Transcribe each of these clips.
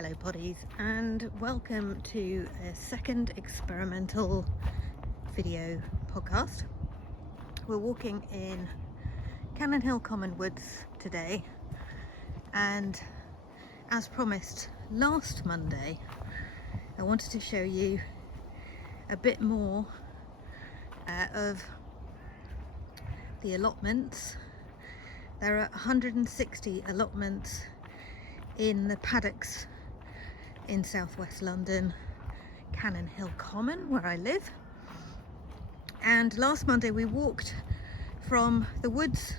Hello Poddies, and welcome to a second experimental video podcast. We're walking in Cannon Hill Common Woods today, and as promised last Monday, I wanted to show you a bit more of the allotments. There are 160 allotments in the Paddocks in southwest London, Cannon Hill Common, where I live. And last Monday we walked from the woods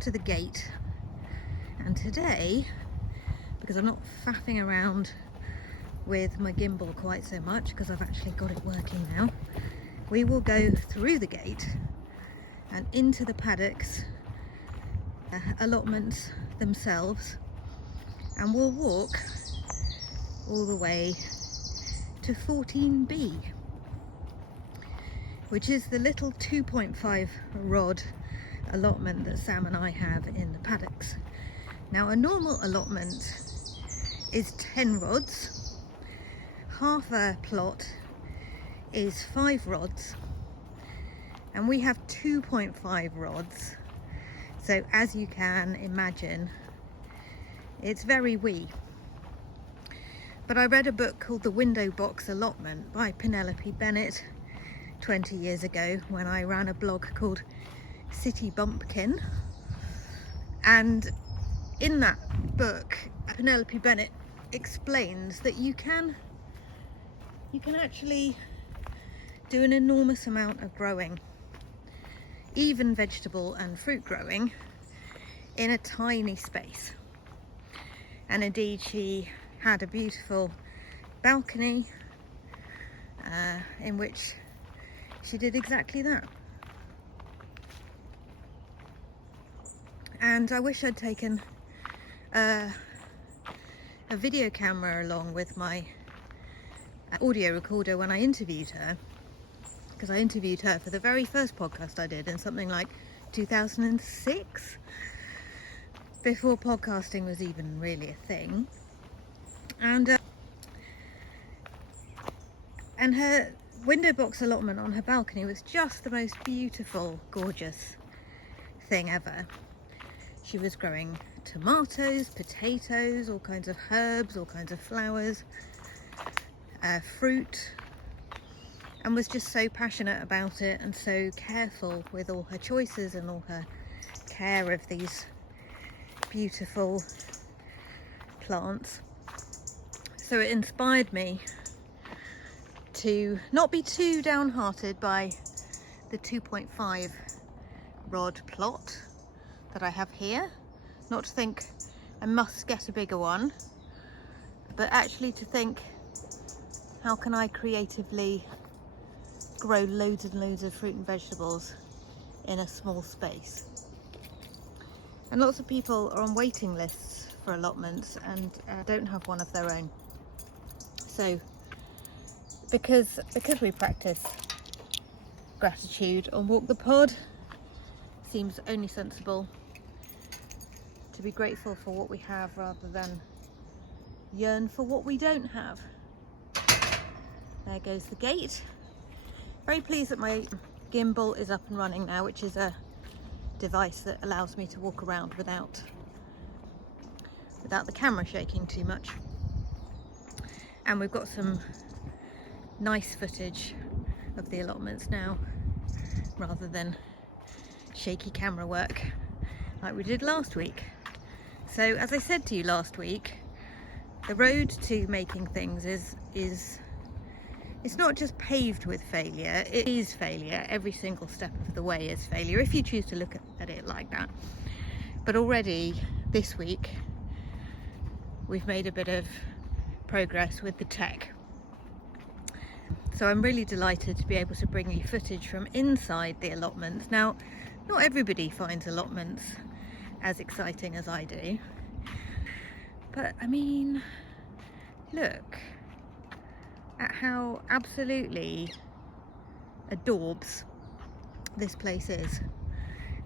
to the gate, and today, because I'm not faffing around with my gimbal quite so much because I've actually got it working now, we will go through the gate and into the Paddocks allotments themselves, and we'll walk all the way to 14B, which is the little 2.5 rod allotment that Sam and I have in the Paddocks. Now, a normal allotment is 10 rods. Half a plot is 5 rods, and we have 2.5 rods. So as you can imagine, it's very wee. But I read a book called The Window Box Allotment by Penelope Bennett 20 years ago when I ran a blog called City Bumpkin. And in that book, Penelope Bennett explains that you can actually do an enormous amount of growing, even vegetable and fruit growing, in a tiny space. And indeed, she had a beautiful balcony in which she did exactly that. And I wish I'd taken a video camera along with my audio recorder when I interviewed her, because I interviewed her for the very first podcast I did in something like 2006, before podcasting was even really a thing. And her window box allotment on her balcony was just the most beautiful, gorgeous thing ever. She was growing tomatoes, potatoes, all kinds of herbs, all kinds of flowers, fruit, and was just so passionate about it and so careful with all her choices and all her care of these beautiful plants. So it inspired me to not be too downhearted by the 2.5 rod plot that I have here. Not to think I must get a bigger one, but actually to think, how can I creatively grow loads and loads of fruit and vegetables in a small space? And lots of people are on waiting lists for allotments and don't have one of their own. So because we practice gratitude on Walk the Pod, seems only sensible to be grateful for what we have rather than yearn for what we don't have. There goes the gate. Very pleased that my gimbal is up and running now, which is a device that allows me to walk around without the camera shaking too much. And we've got some nice footage of the allotments now, rather than shaky camera work like we did last week. So as I said to you last week, the road to making things is it's not just paved with failure, it is failure. Every single step of the way is failure, if you choose to look at it like that. But already this week, we've made a bit of progress with the tech. So I'm really delighted to be able to bring you footage from inside the allotments. Now, not everybody finds allotments as exciting as I do, but I mean, look at how absolutely adorbs this place is.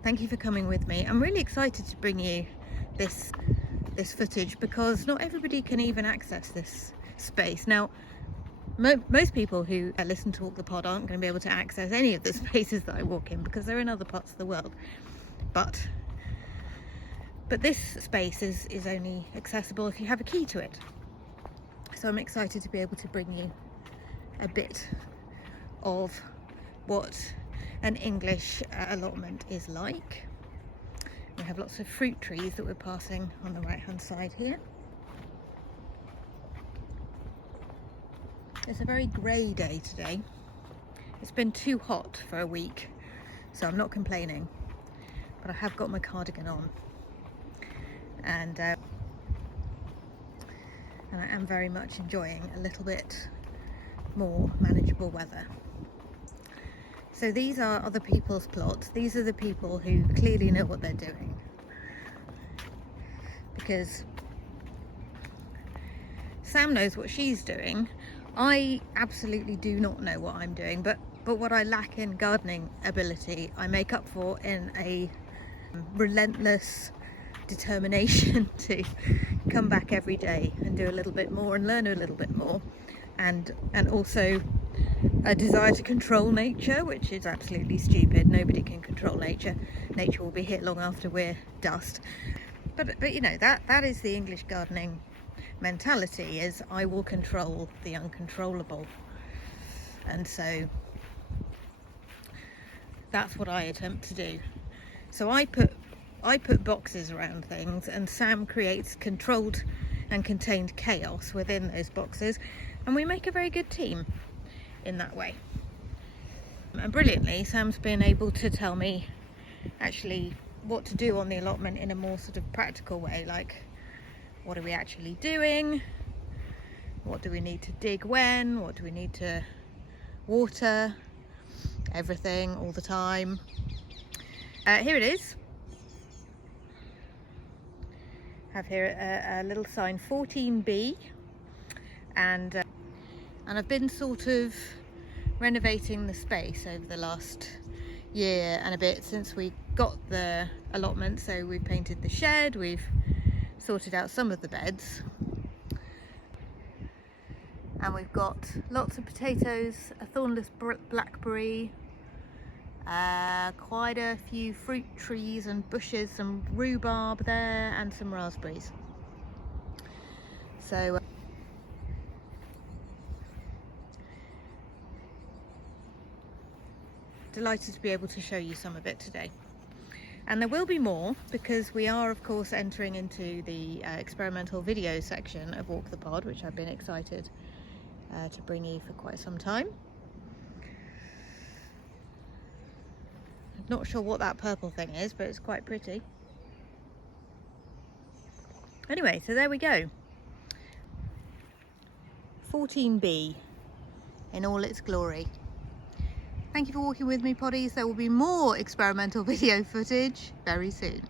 Thank you for coming with me. I'm really excited to bring you this this footage because not everybody can even access this space. Now, most people who listen to Walk the Pod aren't going to be able to access any of the spaces that I walk in because they're in other parts of the world. But this space is only accessible if you have a key to it. So I'm excited to be able to bring you a bit of what an English allotment is like. We have lots of fruit trees that we're passing on the right hand side here. It's a very grey day today. It's been too hot for a week, so I'm not complaining, but I have got my cardigan on, and I am very much enjoying a little bit more manageable weather. So these are other people's plots. These are the people who clearly know what they're doing, because Sam knows what she's doing. I absolutely do not know what I'm doing, but what I lack in gardening ability, I make up for in a relentless determination to come back every day and do a little bit more and learn a little bit more, and also a desire to control nature, which is absolutely stupid. Nobody can control nature. Nature will be here long after we're dust. But you know, that is the English gardening mentality, is I will control the uncontrollable. And so that's what I attempt to do. So I put boxes around things, and Sam creates controlled and contained chaos within those boxes, and we make a very good team in that way. And brilliantly, Sam's been able to tell me actually what to do on the allotment in a more sort of practical way, like what are we actually doing, what do we need to dig when, what do we need to water, everything all the time. Here it is. I have here a little sign 14B, and I've been sort of renovating the space over the last year and a bit since we got the allotment. So we've painted the shed, we've sorted out some of the beds, and we've got lots of potatoes, a thornless blackberry, quite a few fruit trees and bushes, some rhubarb there, and some raspberries. So delighted to be able to show you some of it today. And there will be more, because we are of course entering into the experimental video section of Walk the Pod, which I've been excited to bring you for quite some time. I'm not sure what that purple thing is, but it's quite pretty. Anyway, so there we go. 14B in all its glory. Thank you for walking with me, poddies. There will be more experimental video footage very soon.